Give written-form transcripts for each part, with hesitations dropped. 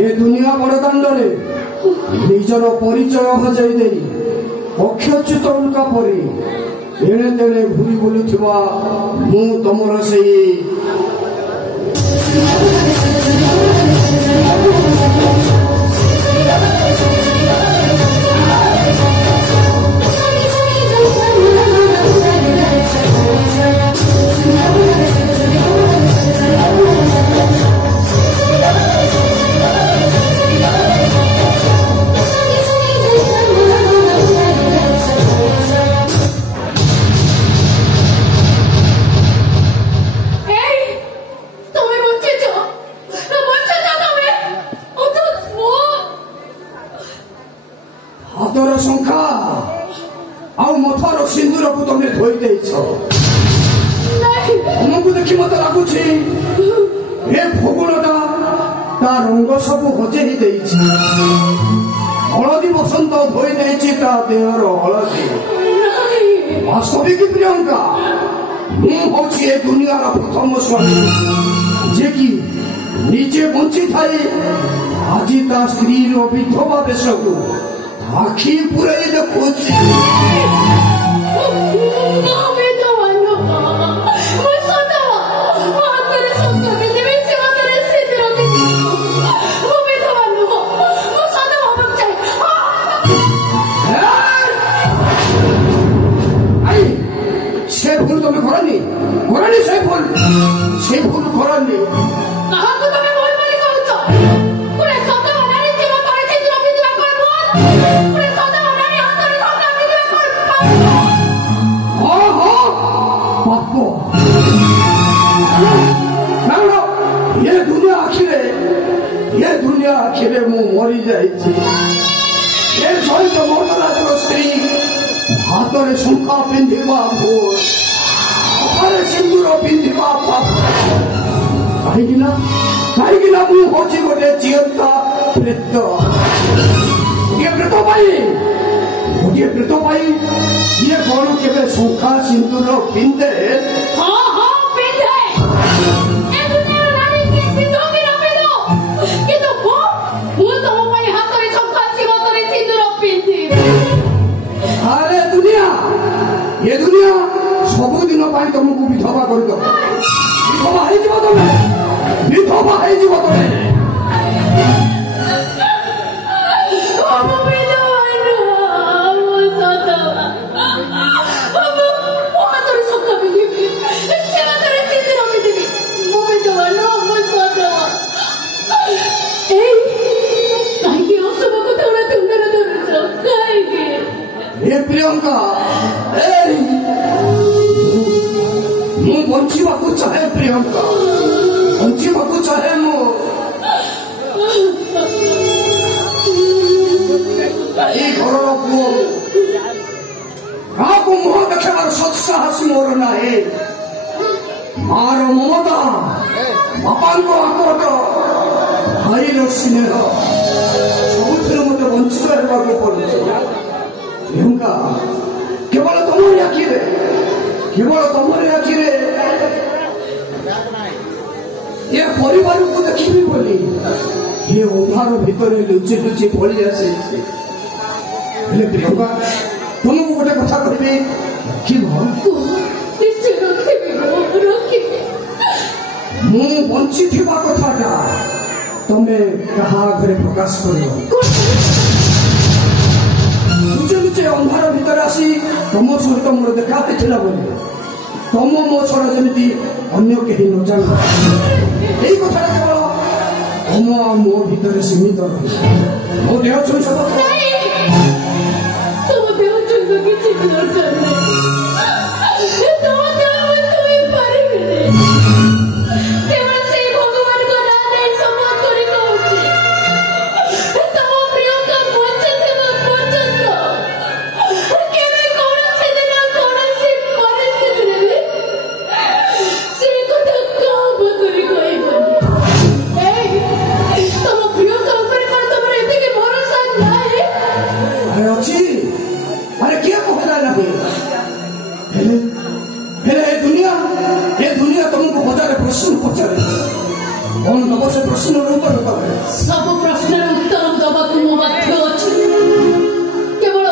ये दुनिया बड़दाण्डे निजर परिचय हजाई दे अक्षच्युत उल्का परी एणे तेणे घूरी बुलुवा मु तमर से हाथर शंखा आउ मथर सिंदूर को तुम धोई तुमको देखी मत लगुच फगुणटा ता रंग सब हजे हलदी बसंत धोई देहर हलदी वास्तविक प्रियंका मुझे दुनियार प्रथम स्वामी जे कि निजे बंची थाई आज ता स्त्री विधवा वेश को आखि पुराई देखुची से भूल तुम्हें करानी से भूल करानी ये दुनिया आखिरे मु मरी जाए जयंत मर्दराजर स्त्री हाथ शंखा पिंधा भोर हाथ सिंदूर पिंधा कहीं मुझे गोटे जीवंता प्रेत गोटे प्रेत ये कौन के शंखा सिंदूर पिंधे ये दुनिया सबुदिन तुमको विधवा कर विधवा प्रियंका मु बंचीवा चाहे प्रियंका बंचीवा चाहे मु घर पुओ क्या मुह देखार सत्साहस मोर ना मार ममता बापा आकट भाईर स्नेह सब मत वंचित होगा पड़े प्रियंका केवल तुमरी आखिरे ये परिवार को देखी बोली ये अंधार भितर लुचि लुचि पड़ी आसे प्रियंका तुमको गोटे कथा कहबी मु बंची थिबा कथाटा तमे कहा घरे प्रकाश कर लुचे अंधार भितर आसी तुम सहित मोर देखा बोली तुम मो छड़ा जमी अन्य कहीं न जान यही कथा केवल तुम मो भितर सीमित मो देह छुई सब किए कहला नहीं हेले ए दुनिया तुमको हजार प्रश्न पचारे कौन दब से प्रश्न उत्तर दबे सब प्रश्न उत्तर दबा तुम बाध्य अछि केवल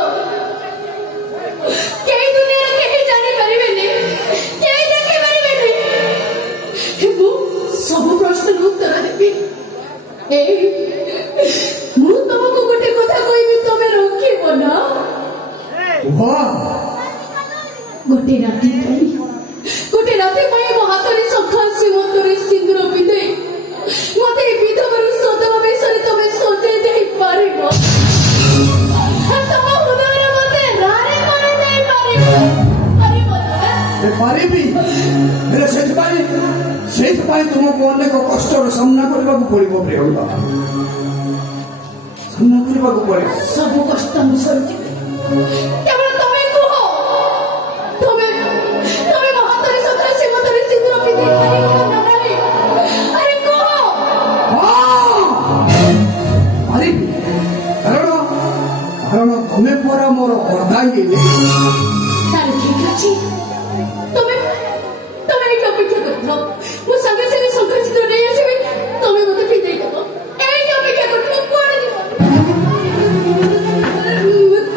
केही दुनिया केही जानि परिबेनी केही देखि परिबेनी हेबु सब प्रश्न उत्तर देबी ए मु तुमको गोटे कथा कहबी तमे रखिबो ना वाह गोटे राति मो हाथरे सखा श्रीमंतरे सिंदूर पिंधे मते विधवर सदवा बेसरे तमे सोचे देई पारिबो तम हृदय मते रारे करे देई पारिबो पारिबी हेले सेठपाई तुमको अनेक कष्टर सामना करने को पड़ो प्रियंका सामना करने को पड़े सब कष्ट सही केवल तमे कह तमे महातरी सखा श्रीमंतरे सिंदूर पिंधे पारिबो ना नाही अरे कह पारिबी कारण तमे परा मोर अर्धांगिनी तार ठीक अछि तमे एक अपेक्षा करथो मु संगे संगे शंकर सिंदूर नै आसीबे तमे मते पिंधै दबो एक अपेक्षा करथो कोन दिबो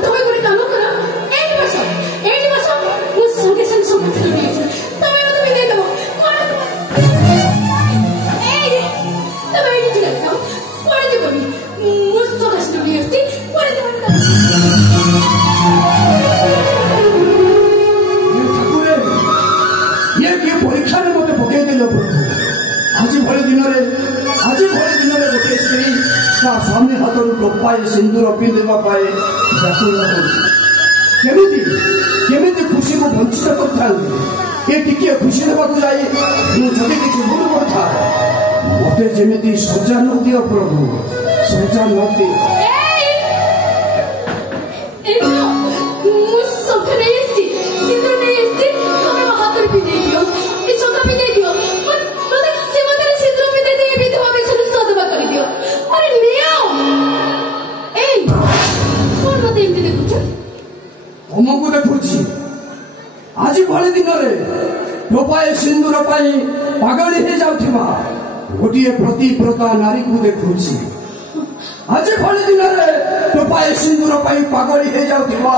तमे कोन काम करा एक बस मु संगे संगे शंकर सिंदूर नै आसीबे तमे मते पिंधै दबो कोन दिबो ए तमे नि जिगा दो कोन दिबो मु शंकर सिंदूर नै आसी कोन दिबो परीक्षा में मत पकई देल आज भले दिन में गोटे स्त्री स्वामी हाथ टोपाए सिंदूर पिंधा व्याकुल केमी खुशी को वंचित कर खुशी देवा जाए जब किसी भूल करता मत जमी सजा न दियो प्रभु सजा न दियो तुमको देखुची आज भले दिन में टोपाए सिंदूर पागल हो जाऊा गोटे प्रतिव्रता नारी को देखुची आज भले दिन में टोपाए सिंदूर पागल हो जाऊा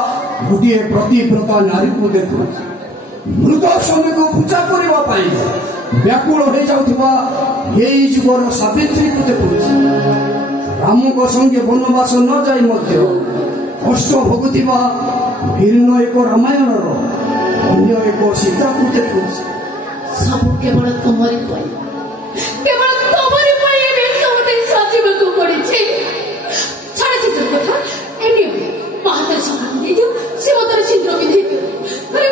गोटे प्रतिव्रता नारी को देखुची मृत स्वामी को पूजा करने व्याकुल हो जाऊा युगर सावित्री को देखुची राम को संगे वनवास न जाई कष्ट भोगुवा भिन्न एक रामायण अन्य एक सीता को देखुची सब केवल तुम्हारी सजीव को पड़ी छाड़े से कथा महातर सखा दे दियो शिवतर सिंदूर भी दे दियो अरे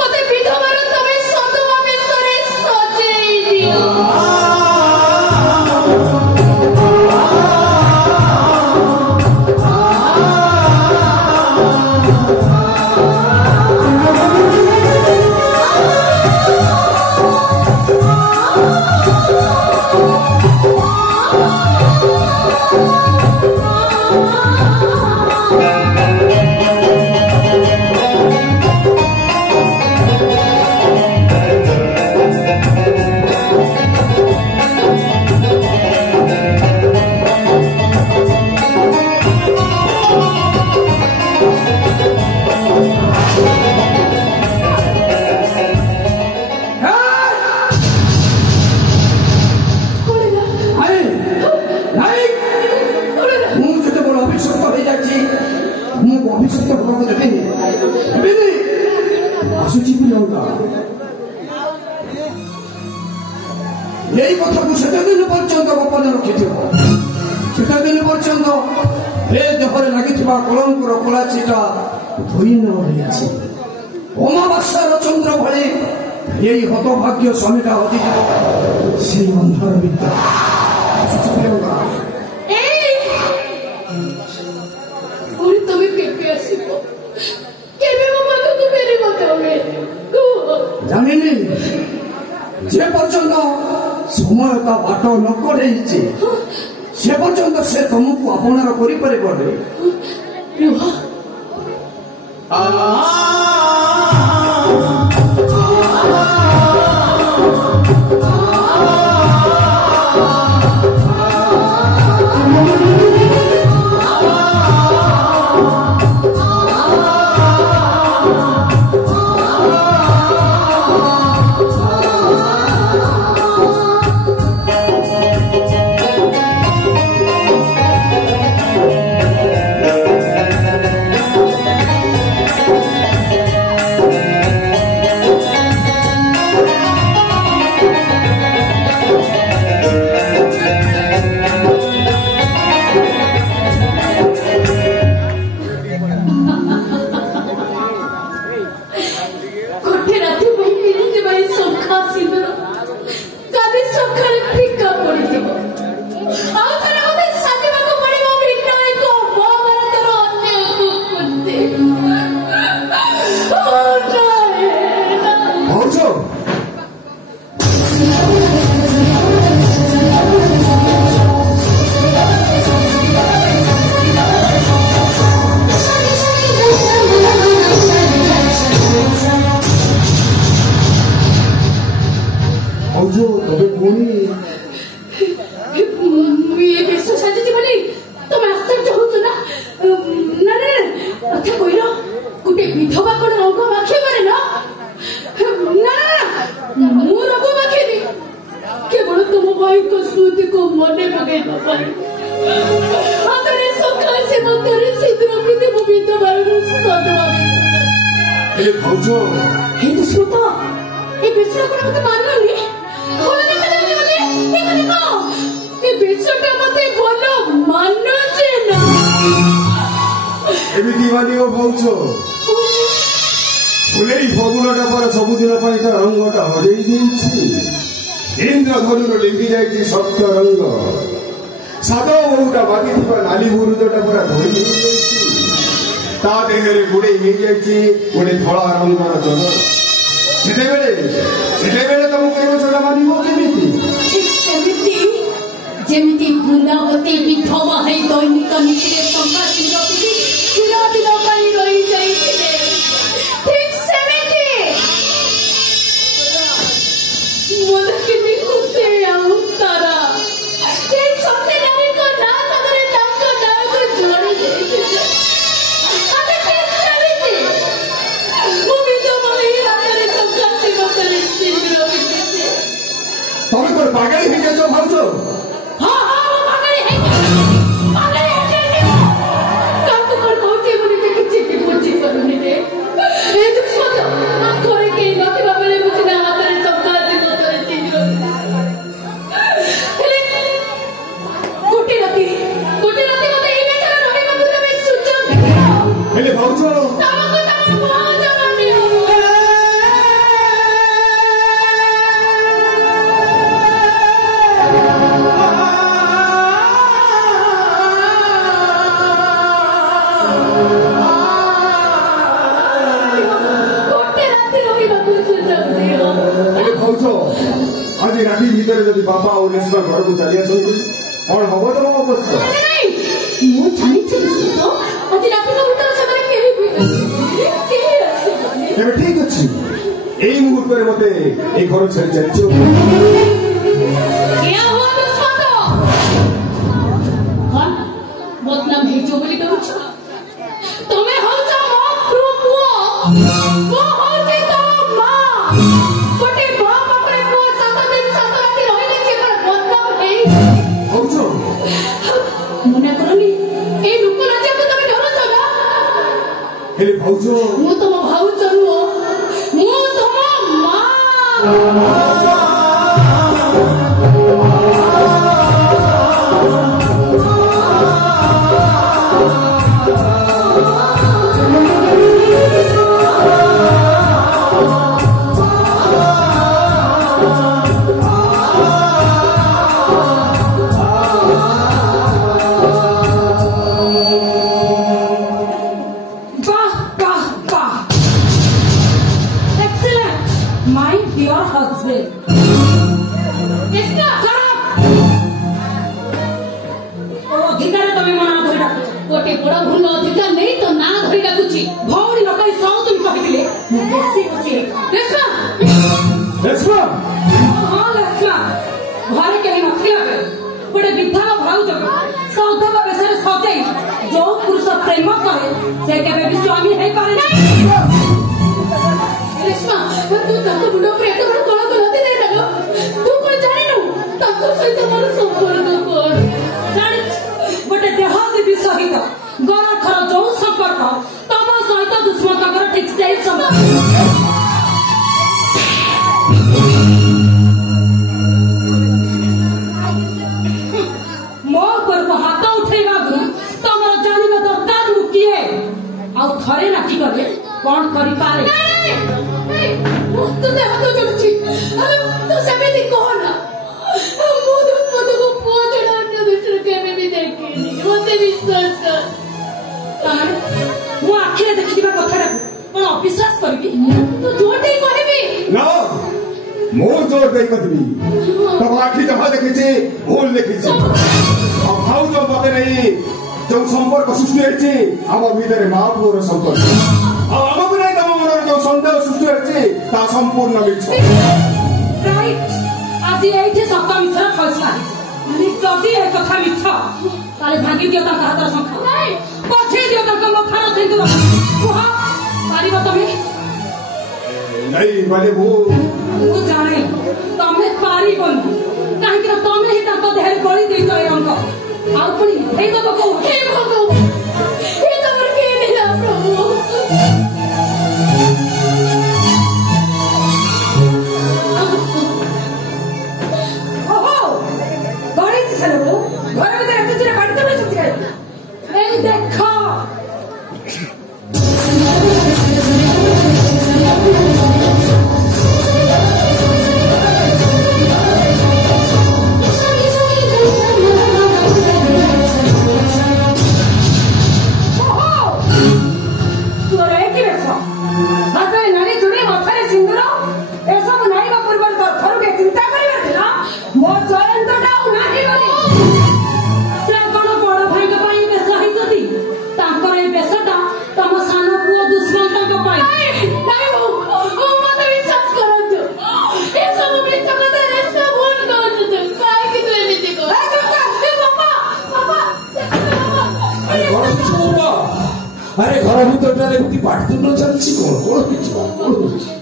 मते विधवा तमे सदवा बेसरे सजेई दियो यही कथा को सेटा दिन पर्यंत गोपन रखि सेटा दिन पर्यंत हे देहरे लगी कलंकर कला चिटा धोई न अमावास्यार चंद्र भली यही हतभाग्य स्वामीटा हजि से अंधार विद्या जानी जे पर्यंत समय का बाट न कढ़े से पर्यंत से तुमको अपनार कर ସବୁଦିନ ପାଇଁ ତା ରଙ୍ଗଟା ହଜେଇ ଦେଇଛି। ଇନ୍ଦ୍ରଧନୁର ଲିଭି ଯାଇଛି ସତ୍ୟ ରଙ୍ଗ। ସାଦ ବହୁଟା ବାଗିଥିବା ନାଲି ବୁରୁଜଟା ପୁରା ଧୋଇ ହେଇଯାଇଛି। ତା ଦେହରେ ଗୁଡେଇ ହେଇଯାଇଛି ଗୋଟେ ଧଳା ରଙ୍ଗର ଚଦର। ସେତେବେଳେ ତମକୁ ଏ ସେଟା ମାନିବ କେମିତି? ଯେମିତି ବୃନ୍ଦାବତୀ ବିଧବା ହେଇ ଦୈନିକ ନୀତିରେ ଟଙ୍କା ଚିରଦିନ ପାଇଁ ରହିଯାଇଥିଲେ, ଠିକ୍ ସେମିତି ମନ କେମିତି ଆଉ ତାରା ଏ ସତ୍ୟନାରାୟଣଙ୍କ ନାଁ ସାଙ୍ଗରେ ତାଙ୍କ ନାଁକୁ ଯୋଡ଼ି ଦେଇଥିଲେ। ମୁଁ ବିଧବା ହେଇ ହାତରେ ଟଙ୍କା ଚିରଦିନ ସିନ୍ଦୁର ପିନ୍ଧିଛି। ତମେ କଣ ପାଗଳ ହେଇଯାଇଛ ଭାଉଛ? ଆଜି ରାତି ଭିତରେ ଯଦି ବାପା ଆଉ ନିଶ୍ଚୟ ଘରକୁ ଚାଲି ଆସନ୍ତି କଣ ହବ ତମ ଅବସ୍ଥା? ମୁଁ ଜାଣିଛି ଆଜି ରାତି ଭିତରେ ସେମାନେ କେହି ତେବେ ଠିକ ଅଛି, ଏଇ ମୁହୂର୍ତ୍ତରେ ମତେ ଏଇ ଘର ଛାଡି ଚାଲିଛ। ବଦନାମ ହେଇଛ ବୋଲି କହୁଛ? ତମେ ହଉଛ ମୋ ପୁଅ, ମୁଁ ହଉଛି ତମ ମା। ଗୋଟେ ମା ପାଖରେ ପୁଅ 7 ଦିନ 7 ରାତି ରହିଲେ ସେ କଣ ବଦନାମ ହେଇଛି? ମନେ କରନି ଏଇ ଲୋକ ରାଜାକୁ ତମେ ଡରୁଛ ନା? ହେଲେ ଭାଉଜ, ମୁଁ ତମ ଭାଉଜ ନୁହଁ, ମୁଁ ତମ ମା। ଗୋଟେ ବଡ ଭୁଲ ଅଧିକାର ନେଇ ତ ନା ଧରି ଡାକୁଛି ଭଉଣୀ ନ କରି ସଉତୁନି କହିଥିଲେ ମୁଁ ବେଶୀ ଖୁସି ରେଶ୍ମା ରେଶ୍ମା ହଁ ରେଶ୍ମା ଘରେ କେହି ନଥିଲା ବେଳେ ଗୋଟେ ବିଧବା ଭାଉଜ ସୌଧବ ବେଶରେ ସଜାଇ ଯୋଉ ପୁରୁଷ ପ୍ରେମ କରେ ସେ କେବେ ବି ସ୍ୱାମୀ ହେଇପାରେ ନାହିଁ ରେଶ୍ମା ତୁ ତାଙ୍କ ମୁଣ୍ଡ ଉପରେ ଏତେ ବଡ଼ କଳା ଗଲତି ଦେଇ ଦେଲ ତୁ କଣ ଜାଣିନୁ ତାଙ୍କ ସହିତ ମୋର ସମ୍ପର୍କ କଣ ଜାଣିଛୁ ଗୋଟେ ଦେହଜୀବୀ ସହିତ ଗଣଥର ଯୋଉ ସମ୍ପର୍କ ତମ ସହିତ ଦୁଷ୍ମନ୍ତଙ୍କର ଠିକ ସେଇ ସମ୍ପର୍କ ମୋ ଉପରକୁ ହାତ ଉଠେଇବା ଆଗରୁ ତମର ଜାଣିବା ଦରକାର ମୁଁ କିଏ ଆଉ ଥରେ ରାତି କଲେ କଣ କରିପାରେ ତୋତେ ହାତ ଯୋଡୁଛି ତୁ ସେମିତି କହନା ମୁଁ ଦୁଷ୍ମନ୍ତକୁ ପୁଅ ଛଡା ଅନ୍ୟ ଦୃଷ୍ଟିରେ କେବେ ବି ଦେଖିନି ମତେ ବିଶ୍ୱାସ କର ମୁଁ ଆଖିରେ ଦେଖିଥିବା କଥାଟାକୁ କଣ ଅବିଶ୍ୱାସ କରିବି ତୁ ଯୋଉଠି କହିବି ନା ମୁଁ ଜୋର ଦେଇ କହିବି ତମ ଆଖି ଯାହା ଦେଖିଛି ଭୁଲ ଦେଖିଛି ଭାଉଜ ମତେ ନେଇ ଯୋଉ ସମ୍ପର୍କ ସୃଷ୍ଟି ହେଇଛି ଆମ ଭିତରେ ମା ପୁଅର ସମ୍ପର୍କ ଆଉ ଆମକୁ ନେଇ ତମ ମନରେ ଯୋଉ ସନ୍ଦେହ ସୃଷ୍ଟି ହେଇଛି ତା ସମ୍ପୂର୍ଣ୍ଣ ମିଛ ଆଜି ଏଇଠି ସତ ମିଛର ଫଇସଲା ମାନେ ଯଦି ଏ କଥା ମିଛ ତାହେଲେ ଭାଙ୍ଗି ଦିଅ ତାଙ୍କ ହାତର ଶଙ୍ଖା ପଛେଇ ଦିଅ ତାଙ୍କ ମଥାର ସିନ୍ଦୁର କୁହ ପାରିବ ତମେ ନାଇଁ ମାନେ ମୁଁ ଜାଣେ ତମେ ପାରିବନି କାହିଁକି ନା ତମେ ହିଁ ତାଙ୍କ ଦେହରେ ଗଳି ଦେଇଛ ଏ ରଙ୍ଗ ଆଉ ପୁଣି ହେଇଦବ କହୁ ହେ ଭଗବାନ ଏ ତମର କିଏ ନେଲା ପ୍ରଭୁ ଓହୋ ଗଳିଛି ସେ ଲୋକ ଘର ଭିତରେ ଏତେ ଚିରା ବାଡ଼ି ତମେ ଶୁଚି ଏଇ ଦେଖ अरे घर भीतर एमती पाठतुंड चलछि कोन कोन किछि कोन होछि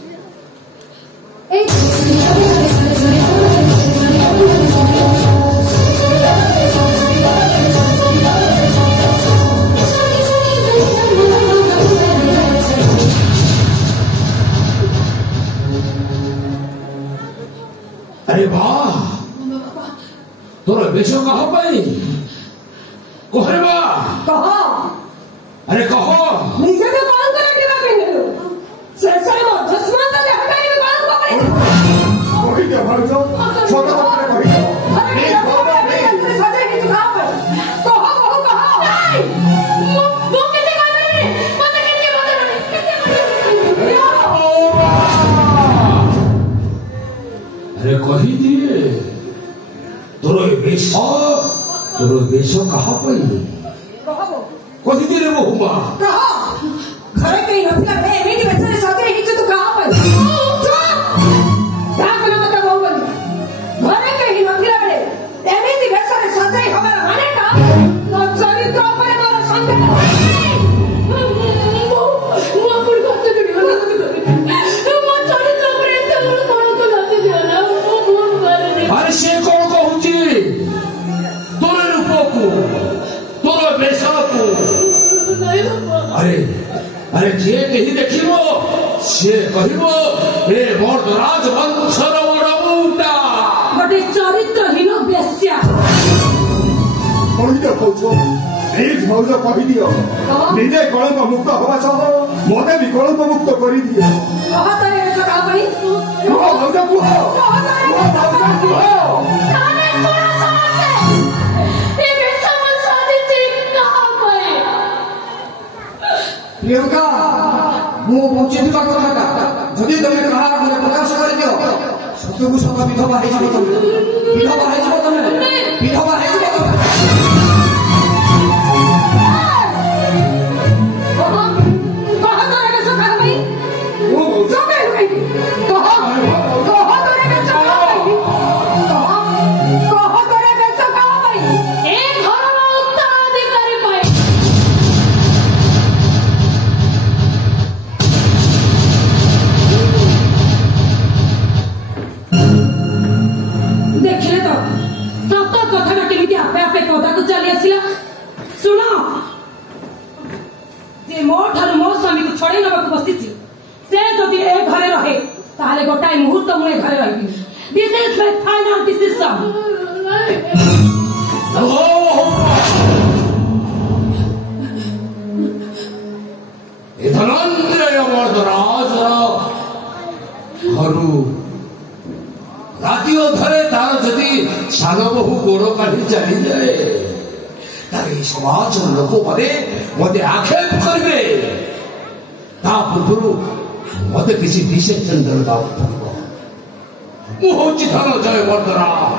अरे वाह तोर बेश कह पाई कहरे बा कह अरे कहो निजे को कौन करे के बाबे ने से सरे मो दुश्मन तो हटाई में कौन को करे कहि दे भाउज छोटा बात कहि दे अरे सजे नहीं चुका कहो नहीं वो केते करे मते केते अरे कहि दिए तोर बेश कहा पाई कही दे रे बहुमा कह घरे कहीं नथिला बे एमिति बेसरे सजे हिच तू कहां पर क्या करना मत बहुबन घरे कहीं नथिला बे एमिति बेसरे सजे हमारा माने का तो चरित्र पर मोर संदेह वो अपन कहते जुड़ी वाला वो चरित्र पर एते मोर कोन को लाते दिया ना वो बहुत बारे अरे से कौन कहूची तोर रूप को तोर बेश को अरे अरे जे कही देखिबो से कहबो ए बर्दराज वंशर बड़बूटा बटे चरित्रहीन बेश्या कहि दे भाउज प्लीज भाउज कहि दियो निजे कलंक मुक्त हवा सह मते भी कलंक मुक्त करि दियो कह तरे ऐसा का पई कह भाउज कुह भाउज कुह ताने कोना साथे ए बेसम साथी ठीक कहां पई प्रियंका ମୁଁ ବୁଝିଥିବା କଥାଟା ଯଦି ତମେ କାହା ଆଗରେ ପ୍ରକାଶ କରିଦିଅ ସତକୁ ସତ ବିଧବା ହେଇଯିବ ତମେ ବିଧବା ହେଇଯିବ ତମେ ବିଧବା ହେଇଯିବ ତମେ कह तरे ऐसा का ବସିଛି ସେ ଯଦି ଏ ଘରେ ରହେ ତାହେଲେ ଗୋଟାଏ ମୁହୂର୍ତ୍ତ ମୁଁ ଏ ଘରେ ରହିବି। This is my final decision. ଏ ଧନଞ୍ଜୟ ମର୍ଦ୍ଦରାଜ ଘରୁ ରାତି ଅଧରେ ତାର ଯଦି ସାନ ବୋହୂ ଗୋଡ଼ କାଢି ଚାଲିଯାଏ ତାହେଲେ ଏହି ସମାଜର ଲୋକମାନେ ମତେ ଆକ୍ଷେପ କରିବେ। ତା ପୂର୍ବରୁ ମତେ କିଛି ଡିସିସନ ଦେବାକୁ ପଡ଼ିବ। ମୁଁ ହଉଛି ଧନଞ୍ଜୟ ମର୍ଦ୍ଦରାଜ।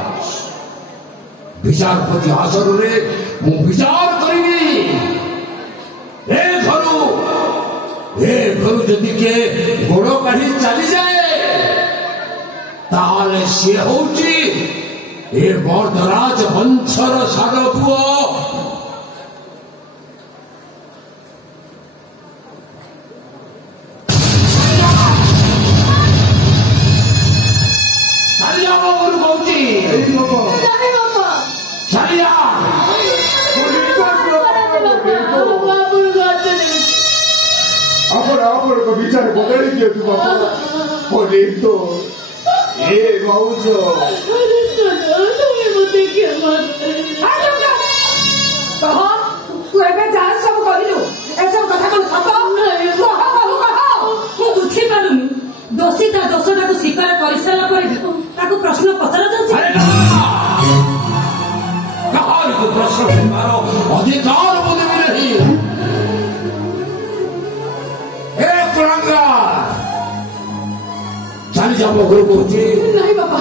ବିଚାରପତି ଆସନରେ ମୁଁ ବିଚାର କରିବି। ଏ ଘରୁ ଯଦି କିଏ ଗୋଡ଼ କାଢି ଚାଲିଯାଏ ତାହେଲେ ସିଏ ହଉଛି ଏ ମର୍ଦ୍ଦରାଜ ବଂଶର ସାନ ପୁଅ। ଚାଲିଆ ମୋ ଘରୁ କହୁଛି ଚାଲିଆ। ଆପଣଙ୍କ ବିଚାର ବଦଳି ଦିଅନ୍ତୁ ବାପା। ବୋଲେ ତ ଏ ଭାଉଜ ତୁ ଏବେ ଯାହା ସବୁ କରିଲୁ ଏସବୁ କଥା କଣ ସତ? ମୁଁ ବୁଝିପାରୁନି ଦୋଷୀ ତା ଦୋଷଟାକୁ ସ୍ୱୀକାର କରିସାରିଲା ପରେ ତାକୁ ପ୍ରଶ୍ନ ପଚରାଯାଉଛି। କାହାରିକୁ ପ୍ରଶ୍ନ କରିବାର ଅଧିକାର ମୁଁ ଦେବି ନାହିଁ। ଏ କୁଳାଙ୍ଗା ଚାଲିଯା ମୋ ଘରୁ କହୁଛି। ନାଇଁ ବାପା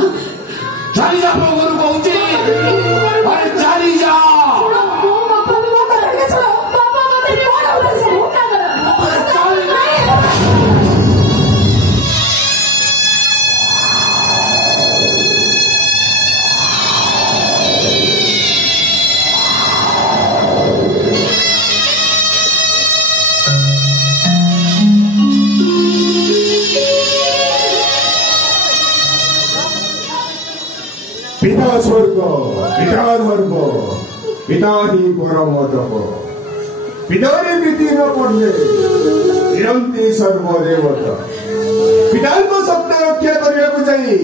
ଚାଲିଯା ମୋ ଘରୁ କହୁଛି। ଆରେ ଚାଲିଯା। পিতা স্বর্গ, পিতা ধর্ম, পিতা হি পরম তপ। পিতারে প্রীতি ন করলে বিরন্তি সর্বদেবতা। পিতাଙ୍କ ସତ୍ୟ ରକ୍ଷା କରିବାକୁ ଯାଇ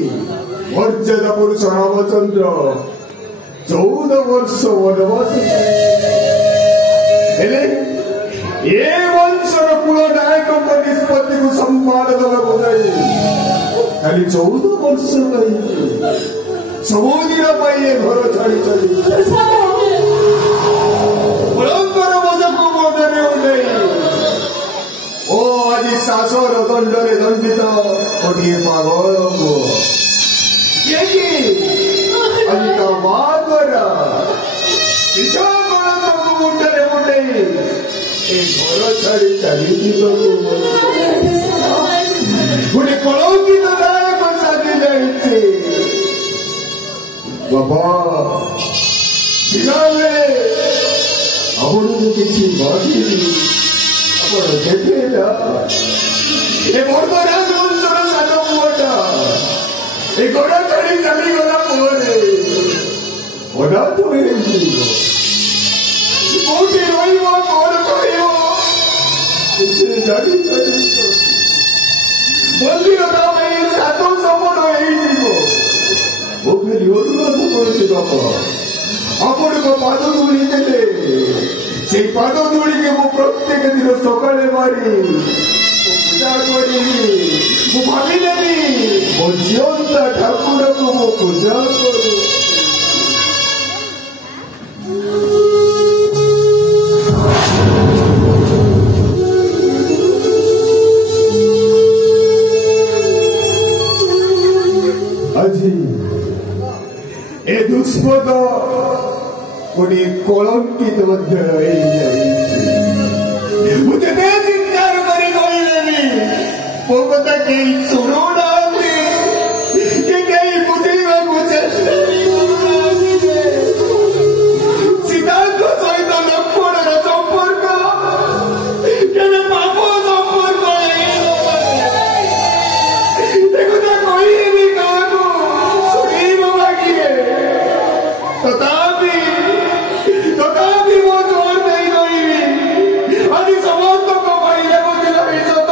ମର୍ଯ୍ୟାଦା ପୁରୁଷ ରାମଚନ୍ଦ୍ର 14 ବର୍ଷ ବନବାସ ହେଲେ ଏ ବଂଶର କୂଳ ନାୟକଙ୍କ ନିଷ୍ପତ୍ତିକୁ ସମ୍ମାନ ଦେବାକୁ ଯାଇ ଖାଲି 14 ବର୍ଷ ରହିଛି। ସବୁଦିନ ପାଇଁ ଏ ଘର ଛାଡ଼ି ଚାଲି ଭୟଙ୍କର ବୋଝକୁ ବୋଧରେ ଉଠେଇ ଓ ଆଜି ଶାସନ ଦଣ୍ଡରେ ଦଣ୍ଡିତ ଗୋଟିଏ ପାଗଳ ପୁଅ ଯିଏକି ଆଜି ତା ମା ଦ୍ୱାରା ନିଜ କଳଙ୍କକୁ ମୁଣ୍ଡରେ ମୁଣ୍ଡେଇ ଏ ଘର ଛାଡ଼ି ଚାଲିଯିବାକୁ ଗୋଟେ କଳଙ୍କିତ ନାୟକ ସାଜି ଯାଇଛି। ବାପା ପିଲାବେଳେ ଆପଣଙ୍କୁ କିଛି ମାଗିଲି ଆପଣ ଦେବେ ନା? ଏ ମର୍ଦ୍ଦରାଜ ବଂଶର ସାନ ପୁଅଟା ଏ ଘର ଛାଡ଼ି ଚାଲିଗଲା ପରେ ଅନାଥ ହେଇଯିବ। କୋଉଠି ରହିବ କଣ କରିବ କିଛି ଜାଣିପାରିବ। ମନ୍ଦିର ତା ପାଇଁ ସାତ ସପନ ହେଇଯିବ। ମୁଁ ଖାଲି ଅନୁରୋଧ କରୁଛି ବାପା ଆପଣଙ୍କ ପାଦ ଧୂଳି ଦେଲେ ସେଇ ପାଦ ଧୂଳିকে ମୁଁ ପ୍ରତ୍ୟେକ ଦିନ ସକାଳେ ମାରି ପୂଜା କରିବି। ମୁଁ ଭାବିନେବି ମୋ ଜିଅନ୍ତା ଠାକୁରକୁ ମୁଁ ପୂଜା କରୁ। ଆଜି ଏ ଦୁଷ୍ପଦ ଗୋଟିଏ କଳଙ୍କିତ ମଧ୍ୟ ହେଇଯାଇଛି। ମୁଁ ଯେତେ ଚିତ୍କାର କରି କହିଲେନି ମୋ କଥା କେହି ଶୁଣୁନାହାନ୍ତି କି କେହି ବୁଝେଇବାକୁ ଚେଷ୍ଟା କରୁନାହାନ୍ତି। ସୀତାଙ୍କ ସହିତ ଲକ୍ଷ୍ମଣର ସମ୍ପର୍କ କେବେ ପାପ ସମ୍ପର୍କ ଏକଥା କହିବି କାହାକୁ ଶୁଣିବ ମାଗିବେ। ତଥାପି ମୋ ଜୋର ଦେଇ କହିବି ଆଜି ସମସ୍ତଙ୍କ କହିଲେ ବୁଝିଲା ସତ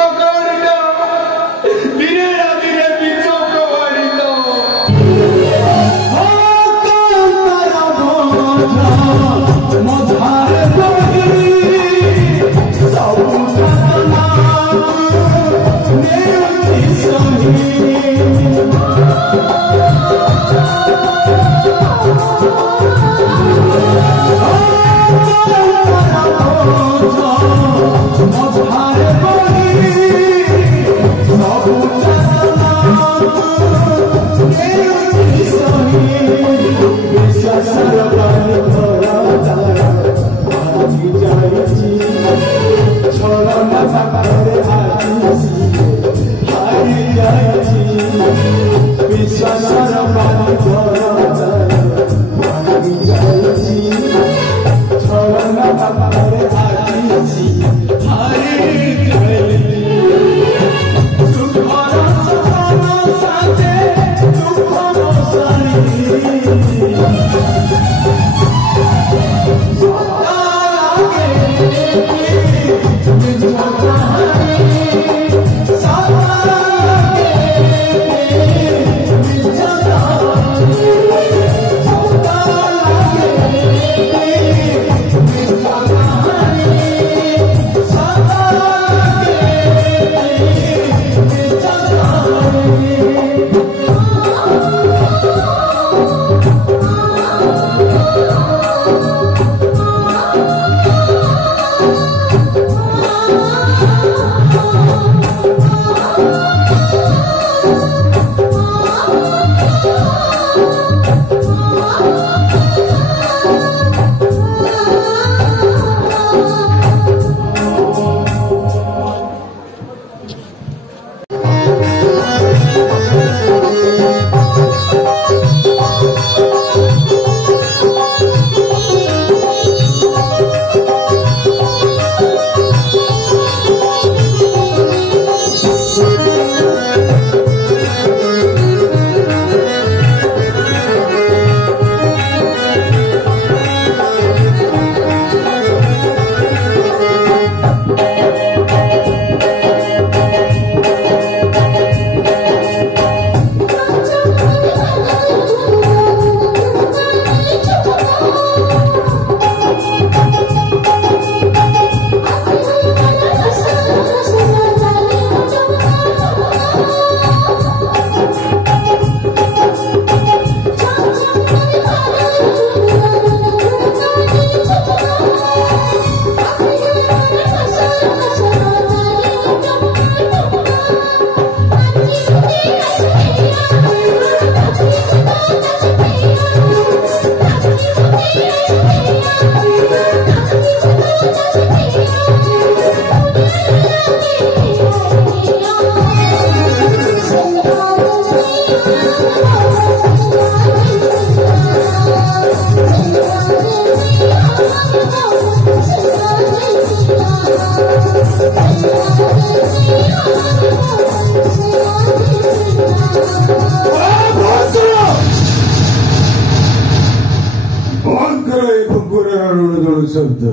ଶବ୍ଦ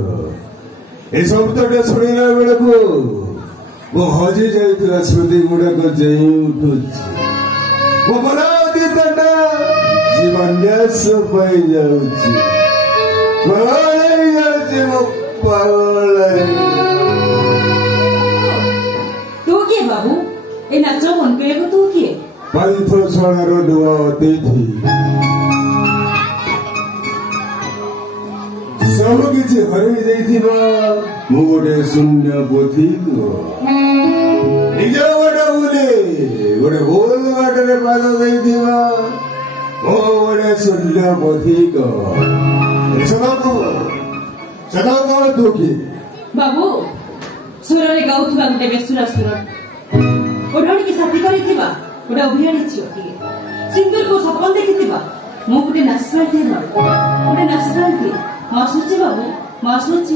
ଏ ଶବ୍ଦଟା ଶୁଣିଲା ବେଳକୁ ମୋ ହଜି ଯାଇଥିବା ସ୍ମୃତି ଗୁଡାକ ଜେଇ ଉଠୁଛି ମୋ ମନ ଅତୀତଟା ଜୀବନ୍ୟାସ ପାଇଯାଉଛି ପାଗଳ ହେଇଯାଉଛି ମୋ ପାଗଳ ତୁ କିଏ ବାବୁ ଏ ନାଚ ମନ କରିବାକୁ ତୁ କିଏ ପାନ୍ଥଶାଳାର ନୂଆ ଅତିଥି ସବୁ କିଛି ହରେଇ ଦେଇଥିବା ମୁଁ ଗୋଟେ ଶୂନ୍ୟ ପଥିକ ନିଜ ବାଟ ବୁଲି ଗୋଟେ ଭୁଲ ବାଟରେ ପାଦ ଦେଇଥିବା ମୁଁ ଗୋଟେ ଶୂନ୍ୟ ପଥିକ ସଦା କଣ ତୁ କିଏ ବାବୁ ସୁରରେ ଗାଉଥିବା ଗୋଟେ ବେସୁରା ସୁର ଓଢଣିକି ସାଥୀ କରିଥିବା ଗୋଟେ ଅଭିୟାଣୀ ଝିଅଟିଏ ସିନ୍ଦୁରକୁ ସପନ ଦେଖିଥିବା ମୁଁ ଗୋଟେ ନାଚବାଳଟିଏ ଗୋଟେ ନାଚବାଳଟିଏ ମୁଁ ଆସୁଛି ବାବୁ ମୁଁ ଆସୁଛି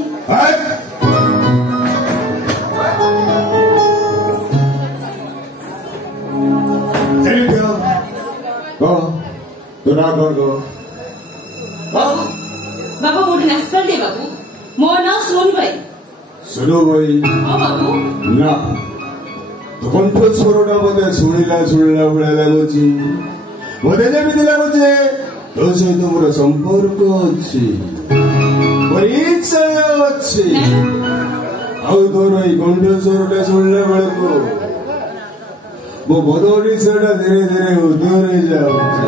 ବାବୁ ଗୋଟେ ନାଚବାଳଟିଏ ବାବୁ ମୋ ନାଁ ସୁନ ଭାଇ ସୁନ ଭାଇ ହଁ ବାବୁ ନା ତୋ କଣ୍ଠ ସ୍ୱରଟା ମତେ ଶୁଣିଲା ଭଳିଆ ଲାଗୁଛି ମତେ ଯେମିତି ଲାଗୁଛି ତୋ ସହିତ ମୋର ସମ୍ପର୍କ ଅଛି ପରିଚୟ ଅଛି ଆଉ ତୋର ଏଇ କଣ୍ଠ ସ୍ୱରଟା ଶୁଣିଲା ବେଳକୁ ମୋ ବଦ ନିଶାଟା ଧୀରେ ଧୀରେ ଉଦୟ ଯାଉଛି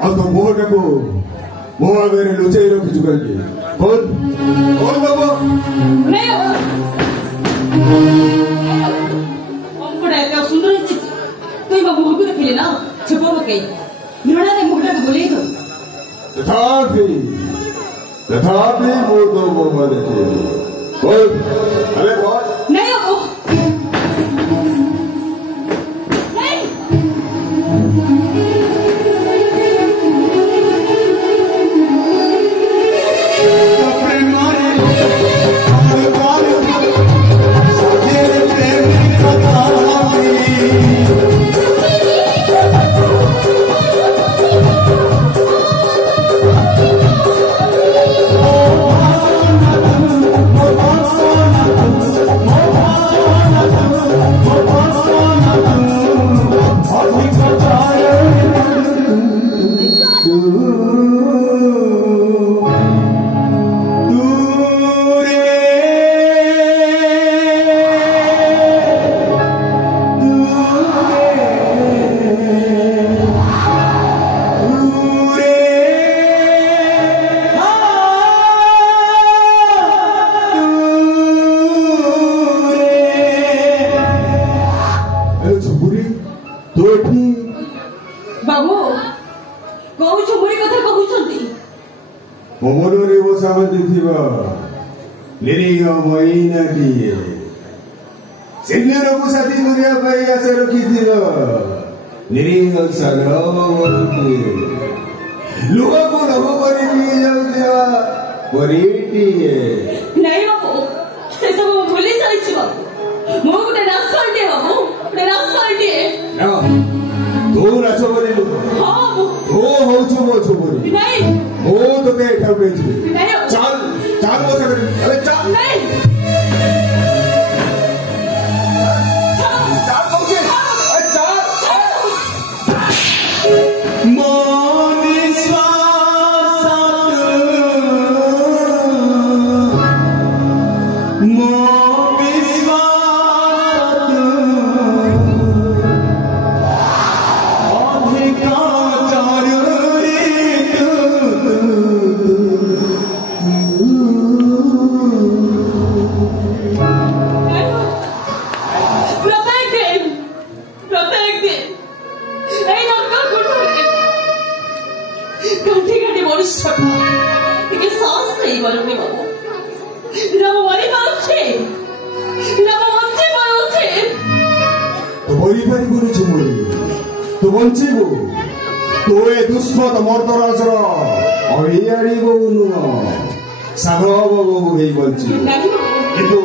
ଆଉ ତୋ ମୁହଁଟାକୁ ମୋ ଆଗରେ ଲୁଚେଇ ରଖିଛୁ କାହିଁକି ସୁନ୍ଦର তুই বা মুখ ଦେଖିଲି ନା ଛେପ ପକେଇ ଘୃଣାରେ ମୁହଁଟାକୁ ବୁଲେଇ ଦଉ ତଥାପି ମୁଁ ତୋ ମୁହଁ ଦେଖିଲି ନାଇଁ ବାବୁ ବାବୁ କହୁଛୁ ମୁରି କଥା କହୁଛନ୍ତି ମୋ ମନରେ ବସା ବାନ୍ଧିଥିବା ନିରୀହ ମଇନାଟିଏ ସିଂହରକୁ ସାଥୀ କରିବା ପାଇଁ ଆଶା ରଖିଥିବା ନିରୀହ ସାଗରଟିଏ ଲୁହକୁ ଲହ କରି ପିଇ ଯାଉଥିବା ପରୀଟିଏ ନାଇଁ ବାବୁ ସେସବୁ ମୁଁ ଭୁଲି ଯାଇଛି ବାବୁ ମୁଁ ଗୋଟେ ରାସ୍ତାଟିଏ ବାବୁ ଗୋଟେ ରାସ୍ତାଟିଏ ତୁ ନାଚ କରିଲୁ ତୁ ହଉଛୁ ମୋ ଛୁପୁରୀ ମୁଁ ତୋତେ ଏଠାରୁ ନେଇଯିବି ଚାଲ ଚାଲ ମୋ ସାଙ୍ଗରେ ଚାଲ ତୁ ବଞ୍ଚିବୁ ତୁ ଏ ଦୁଷ୍ମତ ମର୍ଦ୍ଦରାଜର ଅଭିଆଡ଼ି ବୋହୁ ନୁହଁ ସାଧବ ବୋହୁ ହେଇ ବଞ୍ଚିବୁ କିନ୍ତୁ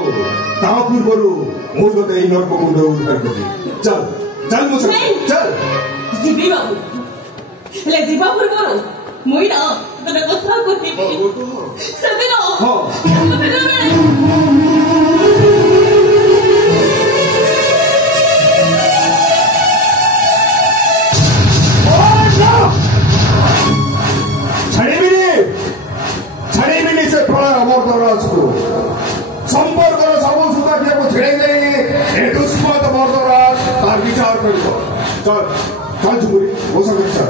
ତା ପୂର୍ବରୁ ମୁଁ ତୋତେ ଏଇ ନର୍କକୁ ଉଦ୍ଧାର କରିବି ଚାଲ ଚାଲ ମୋ ସାଙ୍ଗେ ଚାଲ ଯିବି ବାବୁ ହେଲେ ଯିବା ପୂର୍ବରୁ ମୁଇଁ ନା ଗୋଟେ କଥା କହିବି ସେଦିନ ଛାଡ଼ିବିନି ସେ ଫଳ ଅମରଦରାଜକୁ ସମ୍ପର୍କର ସବୁ ସୁତାଖିଆକୁ ଛିଡ଼େଇ ଦେଇ ଏ ଦୁଷ୍ମତ ମର୍ଦ୍ଦରାଜ ତାର ବିଚାର କରିବ। ଚାଲ ଚାଲ ଝୁମୁରି ମୋ ସାଙ୍ଗରେ ଚାଲ।